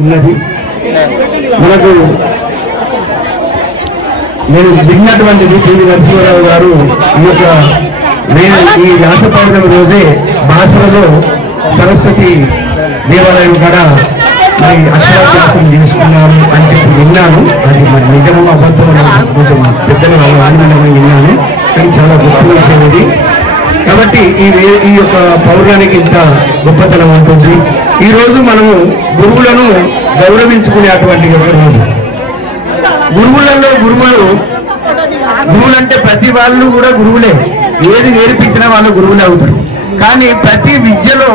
ఉన్నది మనకు నేను దిగినటువంటిది పివి నరసింహారావు గారు ఈ వ్యాస పౌర్ణమి రోజే బాసరలో సరస్వతి దేవాలయం కాడ మరి అక్షరాభ్యాసం చేసుకున్నాను అని చెప్పి విన్నాను. అది మరి నిజము అబద్ధం కొంచెం పెద్దలు ఆనందంగా విన్నాను, కానీ చాలా గొప్ప విషయం ఇది. కాబట్టి ఈ యొక్క పౌర్ణానికి ఇంత గొప్పతనం ఉంటుంది. ఈ రోజు మనము గురువులను గౌరవించుకునేటువంటి ఒక రోజు. గురువులలో గురువులంటే ప్రతి వాళ్ళు కూడా గురువులే, ఏది నేర్పించినా వాళ్ళు గురువులే అవుతారు. కానీ ప్రతి విద్యలో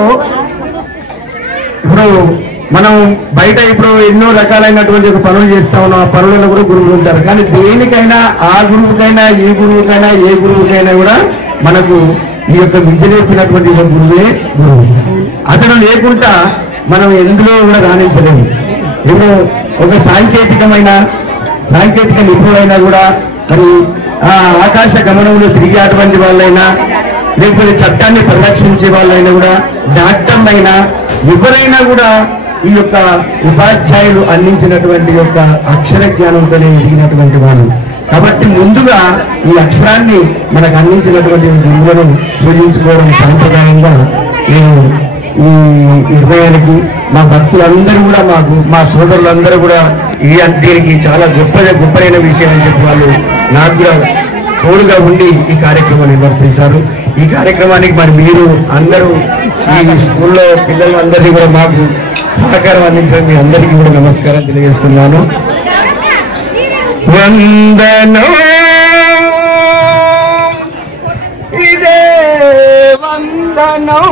ఇప్పుడు మనం బయట ఇప్పుడు ఎన్నో రకాలైనటువంటి ఒక పనులు చేస్తా ఉన్నాం, ఆ పనులలో కూడా గురువులు ఉంటారు. కానీ దేనికైనా ఆ గురువుకైనా ఏ గురువుకైనా కూడా మనకు ఈ యొక్క విద్య నేర్పినటువంటి ఒక గురువే గురువు. అతను లేకుండా మనం ఎందులో కూడా రాణించలేము. ఇప్పుడు ఒక సాంకేతిక నిపుణులైనా కూడా మరి ఆకాశ గమనంలో తిరిగేటువంటి వాళ్ళైనా, లేకపోతే చట్టాన్ని పరిరక్షించే వాళ్ళైనా కూడా, డాక్టర్లైనా ఎవరైనా కూడా ఈ యొక్క ఉపాధ్యాయులు అందించినటువంటి యొక్క అక్షర జ్ఞానంతోనే ఎదిగినటువంటి వాళ్ళు. కాబట్టి ముందుగా ఈ అక్షరాన్ని మనకు అందించినటువంటి గురువులను పూజించుకోవడం సాంప్రదాయంగా నేను ఈ నిర్ణయానికి మా భక్తులందరూ కూడా మా సోదరులందరూ కూడా దీనికి చాలా గొప్పైన విషయం అని చెప్పి వాళ్ళు నాకు కూడా తోడుగా ఉండి ఈ కార్యక్రమాన్ని నిర్వర్తించారు. ఈ కార్యక్రమానికి మరి మీరు అందరూ ఈ స్కూల్లో పిల్లలందరినీ కూడా మాకు సహకారం అందించడం మీ అందరికీ కూడా నమస్కారం తెలియజేస్తున్నాను. వందనం ఇదే వందనం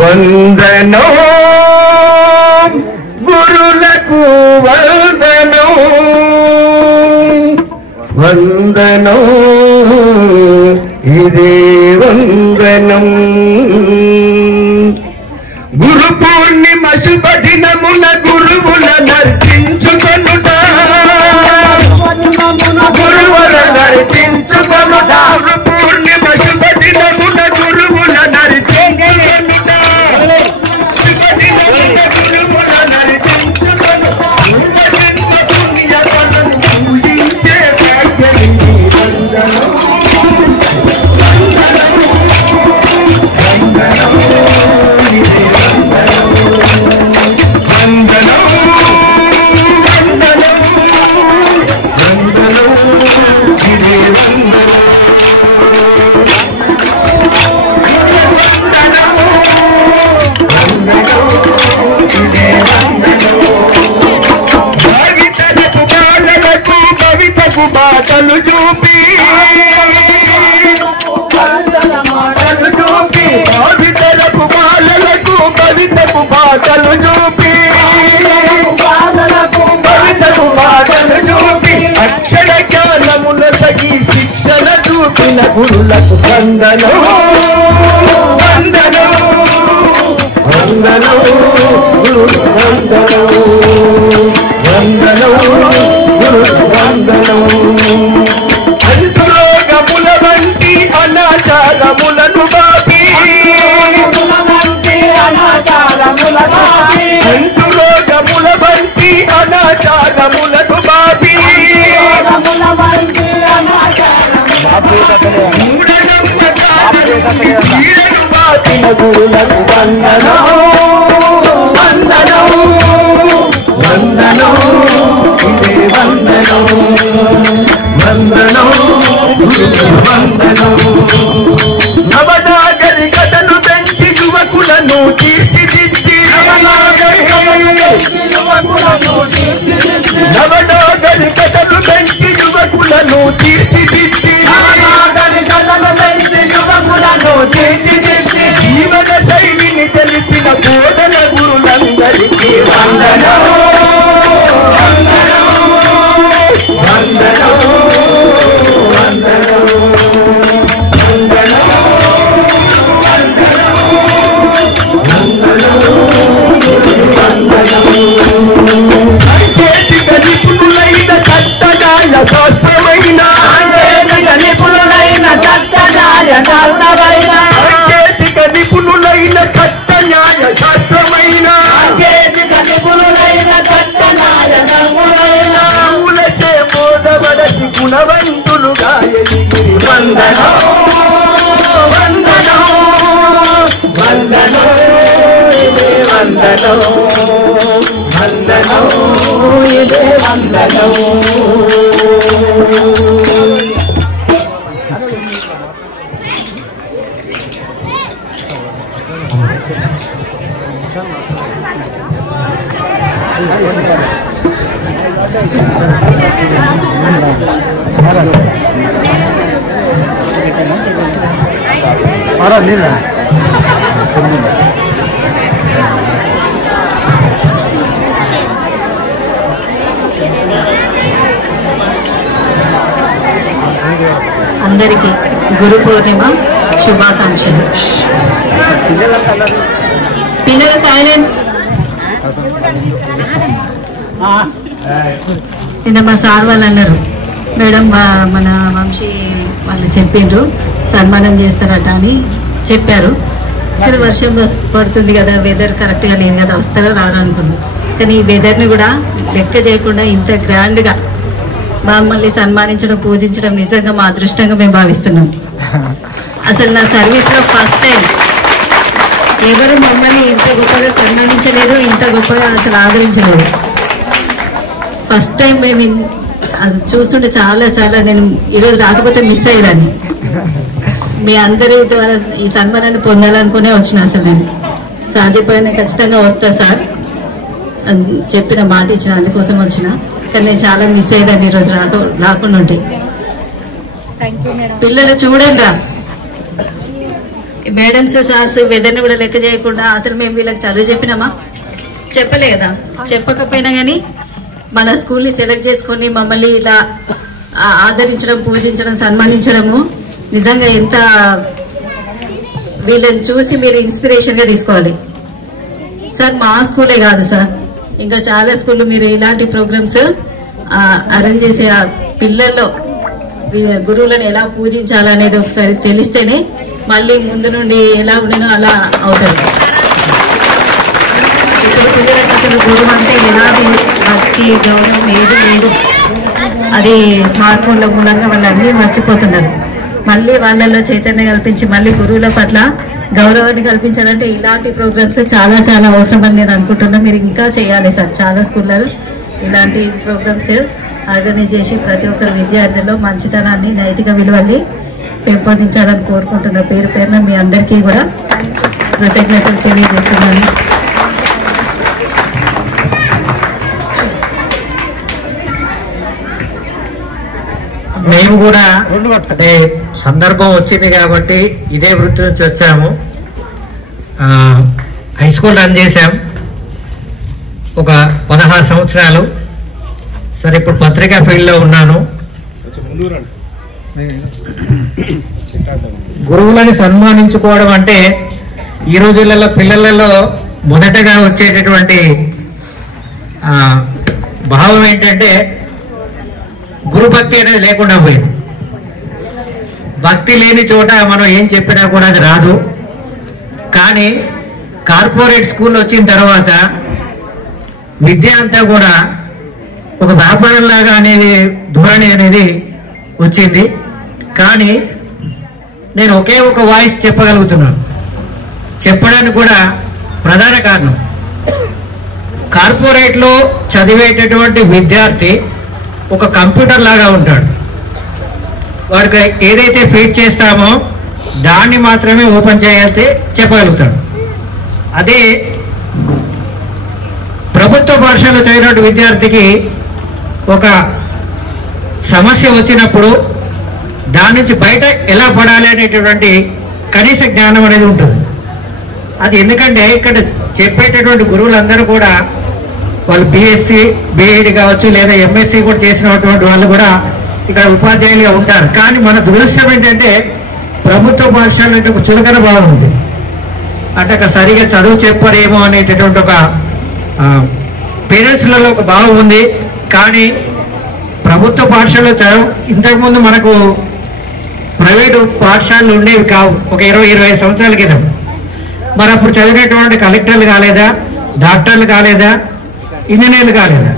వందనం గురులకు వందనం వందనం ఇదే వందనం. గురు పూర్ణిమ శుభ దినమున గురువుల నర్చించుకొనుట గురువుల నర్చించుకొనుట గురు పూర్ణిమ శుభ దినమున గురువుల నర్చించుకొనుట శుభ దినమున గురువుల నర్చించుకొనుట పుణ్యఫలము పూజించే భాగ్యమిది వందనం బాటలు చూపి భావితరపు బాలలకు కవితకు బాటలు చూపి అక్షర జ్ఞానముల సగి శిక్షణ చూపిన గురులకు వందనం వందనం వందనం వందనం వందనం వందనం. అంటురోగముల వంటి అనాచారములను బాపి అంటురోగముల వంటి అనాచారములను బాపి తీరను బాపిన గురులకు వందనం వందనం వందనం ఇదే వందనం వందనం వందనం. నవనాగరి కథను పెంచి యువకులను తీర్చిదిద్ది నవనాగరి కథను పెంచి యువకులను తీర్చిదిద్ది జీవన శైలిని తెలిపిన బోధన గురులందరికీ వందనం వందనం వందనం వందనం సాంకేతిక నిపుణులైన చట్టదాయ శాస్త్రమైన సాంకేతిక నిపుణులైన చట్టదాయ శాస్త్రమైన సాంకేతిక నిపుణులైన చట్ట న్యాయ శాస్త్ర అందరికీ గురు పూర్ణిమ శుభాకాంక్షలు. పిల్లల సైలెన్స్. నిన్న మా సార్ వాళ్ళు అన్నారు, మేడం మన వంశీ వాళ్ళు చెప్పిండ్రు సన్మానం చేస్తారట అని చెప్పారు. కానీ వర్షం పడుతుంది కదా, వెదర్ కరెక్ట్గా లేదు కదా, వస్తారో రారు అనుకున్నాం. కానీ ఈ వెదర్ని కూడా లెక్క చేయకుండా ఇంత గ్రాండ్గా మమ్మల్ని సన్మానించడం, పూజించడం నిజంగా మా అదృష్టంగా మేము భావిస్తున్నాం. అసలు నా సర్వీస్లో ఫస్ట్ టైం ఎవరు మమ్మల్ని ఇంత గొప్పగా సన్మానించలేదు, ఇంత గొప్పగా అసలు ఆదరించలేదు. ఫస్ట్ టైం మేము చూస్తుంటే చాలా చాలా నేను ఈరోజు రాకపోతే మిస్ అయ్యేదాన్ని. మీ అందరి ద్వారా ఈ సన్మానాన్ని పొందాలనుకునే వచ్చిన. అసలు నేను సార్ చెప్పగానే ఖచ్చితంగా వస్తా సార్ అని చెప్పిన మాట ఇచ్చిన, అందుకోసం వచ్చిన. కానీ నేను చాలా మిస్ అయ్యేదాన్ని ఈరోజు రాకుండా ఉంటే. పిల్లలు చూడండి రా, మేడమ్స్ సార్స్ వెదర్ని కూడా లెక్క చేయకుండా అసలు మేము వీళ్ళకి చదువు చెప్పినామా? చెప్పలే కదా. చెప్పకపోయినా కానీ మన స్కూల్ని సెలెక్ట్ చేసుకొని మమ్మల్ని ఇలా ఆదరించడం, పూజించడం, సన్మానించడము నిజంగా ఎంత, వీళ్ళని చూసి మీరు ఇన్స్పిరేషన్గా తీసుకోవాలి. సార్ మా స్కూలే కాదు సార్, ఇంకా చాలా స్కూళ్ళు మీరు ఇలాంటి ప్రోగ్రామ్స్ అరేంజ్ చేసే పిల్లల్లో గురువులను ఎలా పూజించాలనేది ఒకసారి తెలిస్తేనే మళ్ళీ ముందు నుండి ఎలా ఉండేనో అలా అవుతారు. ఇప్పుడు పిల్లలకు అసలు గురువు అంటే ఎలాంటి భక్తి, గౌరవం ఏది లేదు. అది స్మార్ట్ ఫోన్ల మూలంగా వాళ్ళు అన్నీ మర్చిపోతున్నారు. మళ్ళీ వాళ్ళల్లో చైతన్యం కల్పించి మళ్ళీ గురువుల పట్ల గౌరవాన్ని కల్పించాలంటే ఇలాంటి ప్రోగ్రామ్స్ చాలా చాలా అవసరం అని నేను అనుకుంటున్నా. మీరు ఇంకా చేయాలి సార్. చాలా స్కూళ్ళలో ఇలాంటి ప్రోగ్రామ్స్ ఆర్గనైజ్ చేసి ప్రతి ఒక్కరి విద్యార్థుల్లో మంచితనాన్ని, నైతిక విలువల్ని పెంపొందించాలని కోరుకుంటున్న. పేరు పేరున మీ అందరికీ కూడా కృతజ్ఞతలు తెలియజేస్తున్నాను. మేము కూడా అంటే సందర్భం వచ్చింది కాబట్టి ఇదే వృత్తి నుంచి వచ్చాము. హై స్కూల్ రన్ చేశాం ఒక 16 సంవత్సరాలు. సరే ఇప్పుడు పత్రికా ఫీల్డ్లో ఉన్నాను. గురువులని సన్మానించుకోవడం అంటే ఈ రోజులలో పిల్లలలో మొదటగా వచ్చేటటువంటి భావం ఏంటంటే గురుభక్తి అనేది లేకుండా పోయింది. భక్తి లేని చోట మనం ఏం చెప్పినా కూడా అది రాదు. కానీ కార్పొరేట్ స్కూల్ వచ్చిన తర్వాత విద్య అంతా కూడా ఒక వ్యాపారంలాగా అనేది ధోరణి అనేది వచ్చింది. కానీ నేను ఒకే ఒక వాయిస్ చెప్పగలుగుతున్నాను. చెప్పడానికి కూడా ప్రధాన కారణం కార్పొరేట్లో చదివేటటువంటి విద్యార్థి ఒక కంప్యూటర్ లాగా ఉంటాడు. వాడికి ఏదైతే ఫీడ్ చేస్తామో దాన్ని మాత్రమే ఓపెన్ చేయాలి చెప్పగలుగుతాడు. అదే ప్రభుత్వ పాఠశాలలో చదివిన విద్యార్థికి ఒక సమస్య వచ్చినప్పుడు దాని నుంచి బయట ఎలా పడాలి అనేటటువంటి కనీస జ్ఞానం అనేది ఉంటుంది. అది ఎందుకంటే ఇక్కడ చెప్పేటటువంటి గురువులందరూ కూడా వాళ్ళు బిఎస్సి, బిఎడ్ కావచ్చు, లేదా ఎంఎస్సి కూడా చేసినటువంటి వాళ్ళు కూడా ఇక్కడ ఉపాధ్యాయులుగా ఉంటారు. కానీ మన దురదృష్టం ఏంటంటే ప్రభుత్వ పాఠశాల అంటే ఒక చులకన భావం ఉంది. అంటే అక్కడ సరిగా చదువు చెప్పరేమో అనేటటువంటి ఒక పేరెంట్స్లలో ఒక భావం ఉంది. కానీ ప్రభుత్వ పాఠశాలలో చదువు ఇంతకుముందు మనకు ప్రైవేటు పాఠశాలలు ఉండేవి కావు. ఒక 20-25 సంవత్సరాల క్రితం మరి అప్పుడు చదివినటువంటి కలెక్టర్లు కాలేదా, డాక్టర్లు కాలేదా, ఇంజనీర్లు కాలేదా?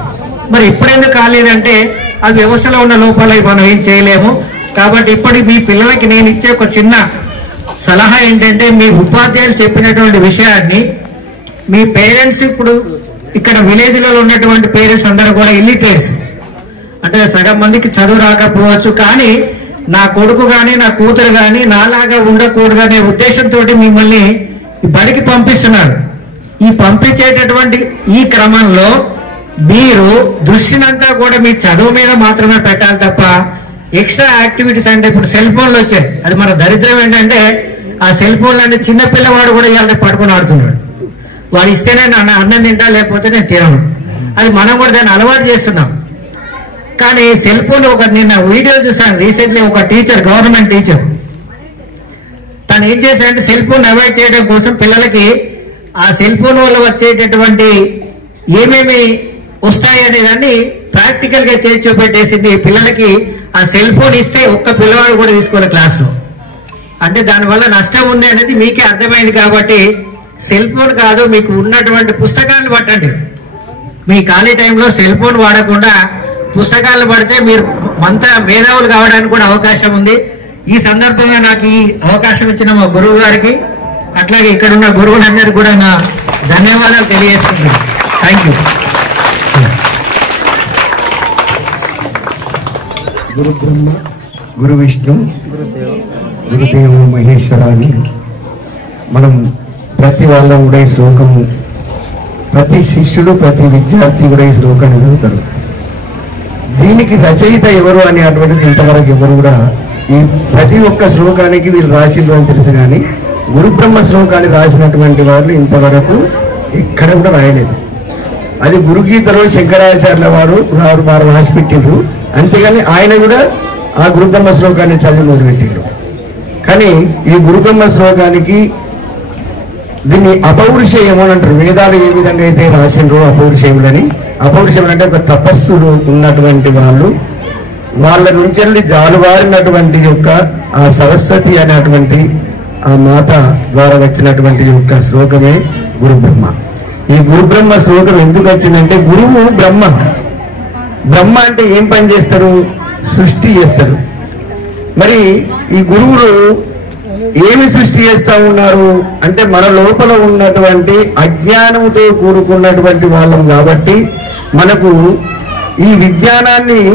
మరి ఇప్పుడెందుకు కాలేదంటే ఆ వ్యవస్థలో ఉన్న లోపాలు మనం ఏం చేయలేము. కాబట్టి ఇప్పటి మీ పిల్లలకి నేను ఇచ్చే ఒక చిన్న సలహా ఏంటంటే, మీ ఉపాధ్యాయులు చెప్పినటువంటి విషయాన్ని మీ పేరెంట్స్, ఇప్పుడు ఇక్కడ విలేజ్లలో ఉన్నటువంటి పేరెంట్స్ అందరూ కూడా ఇల్లిటరేట్స్, అంటే సగం మందికి చదువు రాకపోవచ్చు, కానీ నా కొడుకు కానీ నా కూతురు కానీ నాలాగా ఉండకూడదు అనే ఉద్దేశంతో మిమ్మల్ని బడికి పంపిస్తున్నారు. ఈ పంపించేటటువంటి ఈ క్రమంలో మీరు దృష్టినంతా కూడా మీ చదువు మీద మాత్రమే పెట్టాలి తప్ప ఎక్స్ట్రా యాక్టివిటీస్, అంటే ఇప్పుడు సెల్ ఫోన్లు వచ్చాయి, అది మన దరిద్రం ఏంటంటే ఆ సెల్ ఫోన్లు అంటే చిన్న పిల్లవాడు కూడా ఇవాళ పట్టుకొని ఆడుతున్నాడు. వాడు ఇస్తేనే అన్నం తింటా, లేకపోతే నేను తినను. అది మనం కూడా దాన్ని అలవాటు చేస్తున్నాం. కానీ సెల్ ఫోన్ నిన్న వీడియో చూసాను రీసెంట్లీ, ఒక టీచర్, గవర్నమెంట్ టీచర్, తను ఏం చేశాడంటే సెల్ ఫోన్ అవాయిడ్ చేయడం కోసం పిల్లలకి ఆ సెల్ ఫోన్ వల్ల వచ్చేటటువంటి ఏమేమి వస్తాయి అనే దాన్ని ప్రాక్టికల్ గా చేసి చూపెట్టేసింది. పిల్లలకి ఆ సెల్ ఫోన్ ఇస్తే ఒక్క పిల్లవాడు కూడా తీసుకోవాలి క్లాస్లో, అంటే దానివల్ల నష్టం ఉంది అనేది మీకే అర్థమైంది. కాబట్టి సెల్ ఫోన్ కాదు, మీకు ఉన్నటువంటి పుస్తకాలను పట్టండి. మీ ఖాళీ టైంలో సెల్ ఫోన్ వాడకుండా పుస్తకాలను పడితే మీరు అంతా మేధావులు కావడానికి కూడా అవకాశం ఉంది. ఈ సందర్భంగా నాకు ఈ అవకాశం ఇచ్చిన మా గురువు గారికి, అట్లాగే ఇక్కడ ఉన్న గురువులందరికీ కూడా నా ధన్యవాదాలు తెలియజేస్తున్నాను. Thank you. గురు బ్రహ్మ, గురు విష్ణు, గురుదేవు మహేశ్వరాన్ని మనం ప్రతి వాళ్ళం కూడా ఈ శ్లోకము, ప్రతి శిష్యుడు ప్రతి విద్యార్థి కూడా ఈ శ్లోకాన్ని చదువుతారు. దీనికి రచయిత ఎవరు అనేటువంటిది ఇంతవరకు ఎవరు కూడా, ఈ ప్రతి ఒక్క శ్లోకానికి వీళ్ళు రాసిండ్రు అని తెలుసు, కానీ గురు బ్రహ్మ శ్లోకాన్ని రాసినటువంటి వాళ్ళు ఇంతవరకు ఎక్కడ కూడా రాయలేదు. అది గురుగీతలో శంకరాచార్యుల వారు రాసి పెట్టిండ్రు, అంతేగాని ఆయన కూడా ఆ గురు బ్రహ్మ శ్లోకాన్ని చదివి మొదలుపెట్టిండ్రు. కానీ ఈ గురు బ్రహ్మ శ్లోకానికి దీన్ని అపౌరుషేయము అని అంటారు. వేదాలు ఏ విధంగా అయితే రాసిండ్రో అపౌరుషేయులని, అపౌరుషేయులు అంటే ఒక తపస్సులు ఉన్నటువంటి వాళ్ళు, వాళ్ళ నుంచి వెళ్ళి జాలువారినటువంటి యొక్క ఆ సరస్వతి అనేటువంటి ఆ మాత ద్వారా వచ్చినటువంటి యొక్క శ్లోకమే గురు బ్రహ్మ. ఈ గురు బ్రహ్మ శ్లోకం ఎందుకు వచ్చిందంటే, గురువు బ్రహ్మ. బ్రహ్మ అంటే ఏం పని చేస్తాడు? సృష్టి చేస్తాడు. మరి ఈ గురువులు ఏమి సృష్టి చేస్తా ఉన్నారు అంటే, మన లోపల ఉన్నటువంటి అజ్ఞానముతో కూడుకున్నటువంటి వాళ్ళం కాబట్టి మనకు ఈ విజ్ఞానానికి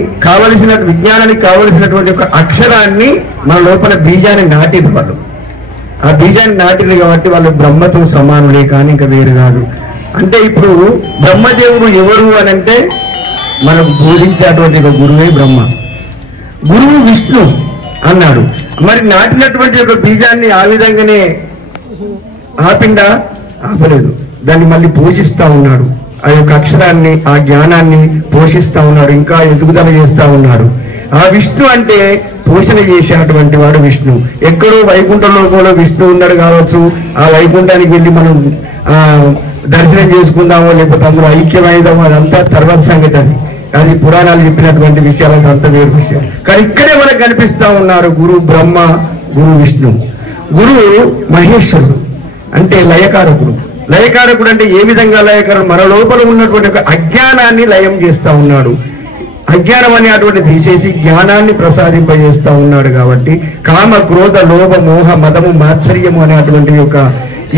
కావలసినటువంటి ఒక అక్షరాన్ని మన లోపల బీజాన్ని నాటిరు వాళ్ళు. ఆ బీజాన్ని నాటిరు కాబట్టి వాళ్ళు బ్రహ్మతో సమానులే, కానీ ఇంకా వేరు కాదు. అంటే ఇప్పుడు బ్రహ్మదేవుడు ఎవరు అని అంటే, మనకు బోధించేటువంటి ఒక గురువే బ్రహ్మ. గురువు విష్ణు అన్నాడు. మరి నాటినటువంటి ఒక బీజాన్ని ఆ విధంగానే ఆపిండా? ఆపలేదు. దాన్ని మళ్ళీ పోషిస్తా ఉన్నాడు. ఆ యొక్క అక్షరాన్ని, ఆ జ్ఞానాన్ని పోషిస్తా ఉన్నాడు, ఇంకా ఎదుగుదల చేస్తా ఉన్నాడు. ఆ విష్ణు అంటే పోషణ చేసేటువంటి వాడు విష్ణు. ఎక్కడో వైకుంఠ లోకంలో విష్ణు ఉన్నాడు కావచ్చు, ఆ వైకుంఠానికి వెళ్ళి మనం దర్శనం చేసుకుందామో, లేకపోతే అందులో ఐక్యమైదామో, అదంతా తర్వాత సంగతి. అది పురాణాలు చెప్పినటువంటి విషయాలు, అంత వేరు విషయం. కానీ ఇక్కడే మనకు కనిపిస్తా ఉన్నారు గురు బ్రహ్మ, గురు విష్ణు. గురువు మహేశ్వరుడు అంటే లయకారకుడు. లయకారకుడు అంటే ఏ విధంగా లయకారుడు? మన లోపల ఉన్నటువంటి ఒక అజ్ఞానాన్ని లయం చేస్తా ఉన్నాడు. అజ్ఞానం అనేటువంటి తీసేసి జ్ఞానాన్ని ప్రసాదింపజేస్తా ఉన్నాడు. కాబట్టి కామ, క్రోధ, లోభ, మోహ, మదము, మాత్సర్యము అనేటువంటి యొక్క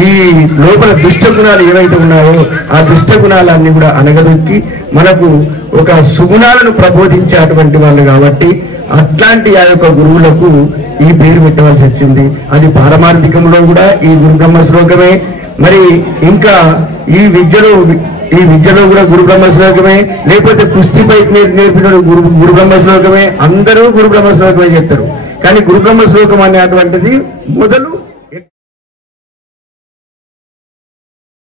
ఈ లోపల దుష్ట గుణాలు ఏవైతే ఉన్నాయో ఆ దుష్ట గుణాలన్నీ కూడా అనగదొక్కి మనకు ఒక సుగుణాలను ప్రబోధించేటువంటి వాళ్ళు. కాబట్టి అట్లాంటి ఆ యొక్క గురువులకు ఈ పేరు పెట్టవలసి వచ్చింది. అది పారమార్థికంలో కూడా ఈ గురు బ్రహ్మ శ్లోకమే. మరి ఇంకా ఈ విద్యలో కూడా గురు బ్రహ్మ శ్లోకమే. లేకపోతే కుస్తీపై నేర్పిన గురు బ్రహ్మ శ్లోకమే. అందరూ గురు బ్రహ్మ శ్లోకమే చెప్తారు. కానీ గురు బ్రహ్మ శ్లోకం అనేటువంటిది మొదలు